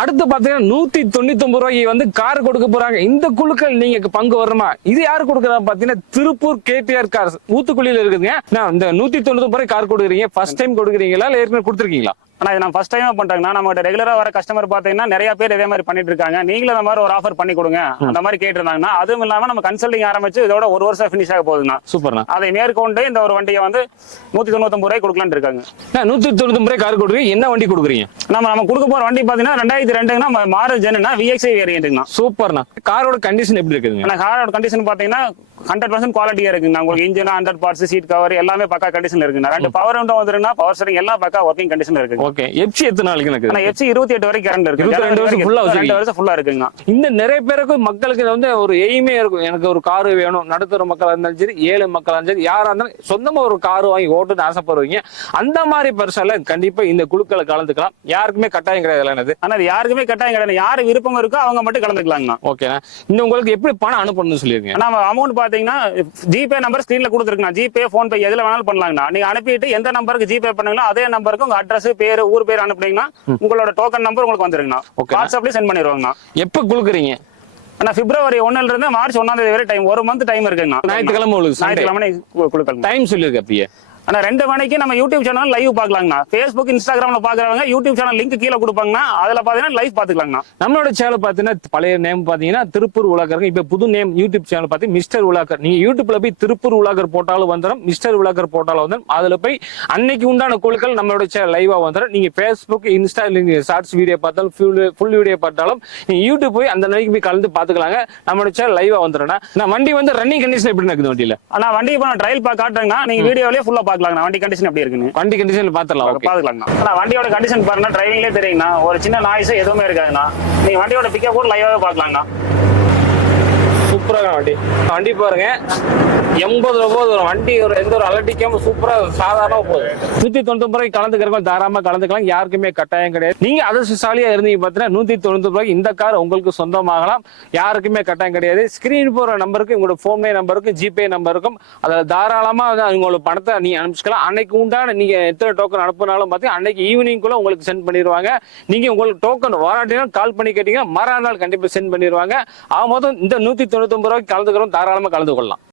அடுத்து பாத்தீங்கன்னா 199 ரூபாய்க்கு வந்து கார் கொடுக்க போறாங்க. இந்த குழுக்கள் நீங்க பங்கு வரணுமா? இது யாரு கொடுக்குறா பாத்தீங்கன்னா திருப்பூர் கேடிஆர் கார்ஸ் ஊத்துக்குளியில இருக்குதுங்க. நான் இந்த 199 ரூபாய் கார் கொடுக்குறீங்க, ஃபர்ஸ்ட் டைம் கொடுக்குறீங்களா இல்ல ஏற்கனவே கொடுத்துருக்கீங்களா? ஆனா இது நான் ஃபர்ஸ்ட் டைமா பண்றேங்கண்ணா. நம்ம ரெகுலரா வர கஸ்டமர் பாத்தீங்கன்னா நிறைய பேர் இதே மாதிரி பண்ணிட்டு இருக்காங்க. நீங்களும் அந்த மாதிரி ஒரு ஆஃபர் பண்ணி கொடுங்க அந்த மாதிரி கேட்டிருந்தாங்கன்னா, அதுவும் இல்லாம நம்ம கன்சல்டிங் ஆரம்பிச்சு இதோட 1 வருஷம் ஃபினிஷ் ஆக போகுதுண்ணா. சூப்பர்ண்ணா. அதை மேற்கொண்டு இந்த ஒரு வண்டியை வந்து 199 ரூபாய் கொடுக்கலான்னு இருக்காங்க. 199 ரூபாய் கார் கொடுக்குறீங்க. என்ன வண்டி கொடுக்குறீங்க? நம்ம கொடுக்க போற வண்டி பாத்தீங்கன்னா 2002னா மாருஜன்னா VXI வேரியன்ட்னா. சூப்பர்ண்ணா. காரோட கண்டிஷன் எப்படி இருக்குதுங்க? ஆனா காரோட கண்டிஷன் பாத்தீங்கன்னா 100% குவாலிட்டியா இருக்குங்க. உங்களுக்கு இன்ஜின் 100 பார்ட்ஸ், சீட் கவர் எல்லாமே பக்கா கண்டிஷன்ல இருக்குங்க. 2 பவர் விண்டோ வந்துருன்னா பவர் ஸ்டீரிங் எல்லாம் பக்கா ஒர்க்கிங் கண்டிஷன்ல இருக்கு. ஓகே. எஃப்சி எத்தனை நாளைக்கு இருக்குது? ஆனா எஃப்சி 28 வரைக்கும் கரண்ட் இருக்கு. 22 வருஷம் ஃபுல்லா வச்சிருக்கீங்க. 2 வருஷம் ஃபுல்லா இருக்குங்க. இந்த நிறைய பேருக்கு மக்களுக்கு வந்து ஒரு எய்மே இருக்கும். எனக்கு ஒரு கார் வேணும். நடுத்தர மக்களா இருந்தாலும் சரி, ஏழை மக்களா இருந்தாலும் சரி, யாரா இருந்தாலும் சொந்தமா ஒரு கார் வாங்கி ஓட்டுன்னு ஆசைப்படுவீங்க. அந்த மாதிரி பர்சன்ல கண்டிப்பா இந்த குழுக்களை கலந்துக்கலாம். யாருக்குமே கட்டாயம் கிடையாது. ஆனா அது யாருக்குமே கட்டாயம் கிடையாது. யாரு விருப்பம் இருக்கோ அவங்க மட்டும் கலந்துக்கலாங்கண்ணா. ஓகே. இந்த உங்களுக்கு எப்படி பணம் அனுப்பணும்னு சொல்லிருக்கீங்க? நம்ம அமௌண்ட் பாத்தீங்கன்னா ஜிபே நம்பர் ஸ்கிரீன்ல கொடுத்துருக்கேன். ஜிபே, போன் பே எதுல வேணாலும் பண்ணலாங்கண்ணா. நீங்க அனுப்பிட்டு எந்த நம்பருக்கு ஜிபே பண்ணுங்களோ அதே நம்பருக்கு உங்க அட்ரஸ், பேரு, ஊர் பேர் அனுப்புனீங்கன்னா உங்களோட டோக்கன் நம்பர் உங்களுக்கு வந்துருங்கண்ணா. வாட்ஸ்அப்லயே சென்ட் பண்ணிடுவாங்கண்ணா. எப்ப கொடுக்குறீங்க? ஆனா பிப்ரவரி 1ல இருந்து மார்ச் 1ஆம் தேதி வரை டைம், 1 மந்த் டைம் இருக்குங்கண்ணா. ஞாயிற்றுக்கிழமை கொடுக்கலாம். டைம் சொல்லிருக்கு. அப்பயே ஆனா 2 மணிக்கு நம்ம யூடியூப் சேனல் லைவ் பாக்கலாங்கண்ணா. ஃபேஸ்புக், இன்ஸ்டாகிராம்ல பாக்குறவங்க யூடியூப் சேனல் லிங்க் கீழே கொடுப்பாங்கண்ணா. அதுல பாத்தீங்கன்னா லைவ் பாத்துக்கலாங்கண்ணா. நம்மளோட சேனல் பாத்தீங்கன்னா பழைய நேம் பாத்தீங்கன்னா திருப்பூர் உலகர். இப்ப புது நேம் யூடியூப் சேனல் பாத்தீங்கன்னா மிஸ்டர் உலகர். நீங்க யூடியூப்ல போய் திருப்பூர் உலகர் போட்டாலும் வந்துடும், மிஸ்டர் உலகர் போட்டாலும் வந்துடும். அதுல போய் அன்னைக்கு உண்டான குழுக்கள் நம்மளோட சேனல் லைவா வந்துடும். நீங்க ஃபேஸ்புக், இன்ஸ்டா ஷார்ட்ஸ் வீடியோ பார்த்தாலும் ஃபுல் வீடியோ பார்த்தாலும் நீங்க யூடியூப் போய் அந்த நாளைக்கு போய் கலந்து பாத்துக்கலாங்க. நம்மளோட சேனல் லைவா வந்துடும். நான் வண்டி வந்து ரன்னிங் கண்டிஷன் எப்படி இருக்குது வண்டியில? ஆனா வண்டி இப்ப நான் ட்ரையல் காட்டுறேங்கன்னா நீங்க வீடியோலயே ஃபுல்லா பாக்கலாங்கண்ணா. வண்டி கண்டிஷன் எப்படி இருக்குன்னு வண்டி கண்டிஷன்ல பாத்துடலாம். பாத்துக்கலாங்கண்ணா. ஆனா வண்டியோட கண்டிஷன் பாருங்க, டிரைவிங்லயே தெரியுங்கண்ணா. ஒரு சின்ன நாய்ஸ் எதுவுமே இருக்காதுண்ணா. நீங்க வண்டியோட பிக்கப் கூட லைவாவே பாக்கலாங்கண்ணா. சூப்பராக வண்டி பாருங்க. 80 ரூபாய் ஒரு வண்டி, ஒரு எந்த ஒரு அலட்டிக்காம சூப்பரா சாதாரணமா போகுது. 199 ரூபாய்க்கு கலந்துக்கிறவங்க தாராளமா கலந்துக்கலாம். யாருக்குமே கட்டாயம் கிடையாது. நீங்க அதிர்ஷ்டசாலியா இருந்தீங்க பாத்தீங்கன்னா 199 ரூபாய்க்கு இந்த கார் உங்களுக்கு சொந்தமாகலாம். யாருக்குமே கட்டாயம் கிடையாது. ஸ்கிரீன் போற நம்பருக்கு, உங்களோட போன் பே நம்பருக்கும், ஜிபே நம்பருக்கும் அதில் தாராளமா உங்களோட பணத்தை நீங்க அனுப்பிச்சுக்கலாம். அன்னைக்கு உண்டான நீங்க எத்தனை டோக்கன் அனுப்புனாலும் பார்த்தீங்கன்னா அன்னைக்கு ஈவினிங் குள்ள உங்களுக்கு சென்ட் பண்ணிடுவாங்க. நீங்க உங்களுக்கு டோக்கன் வராட்டினா கால் பண்ணி கேட்டீங்கன்னா மறுநாள் கண்டிப்பா சென்ட் பண்ணிடுவாங்க. ஆக மொத்தம் இந்த 199 ரூபாய்க்கு கலந்துக்கிறோம், தாராளமா கலந்து கொள்ளலாம்.